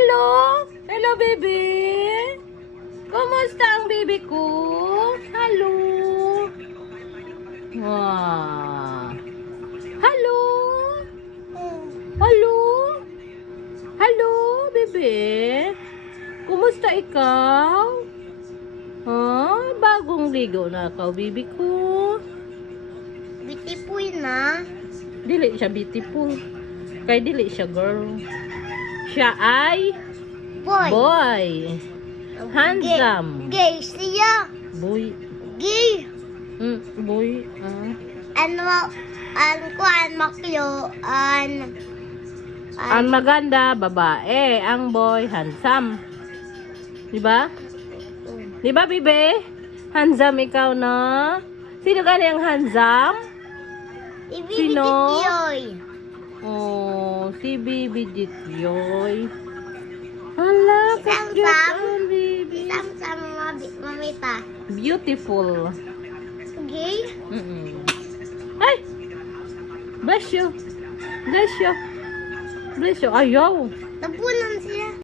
Hello? Hello, baby? Kumusta ang baby ko? Hello? Wow. Hello? Hello? Hello, baby? Kumusta ikaw? Bagong ligo na ikaw, baby ko. Beautiful na. Dili siya beautiful. Kay dili siya girl. Siya ay boy. Handsome. Gay siya. Boy. Gay. Boy. Maklo. Ang maganda, babae. Ang boy, handsome. Diba? Diba, bibe? Handsome ikaw, no? Sino gani ang handsome? Sino? Oh, si Bibi Dityoy. Hala, ka-cute ang baby. Sam mamita. Beautiful. Gay. Ay! Bless you. Bless you. Bless you. Ayaw. Napunan siya.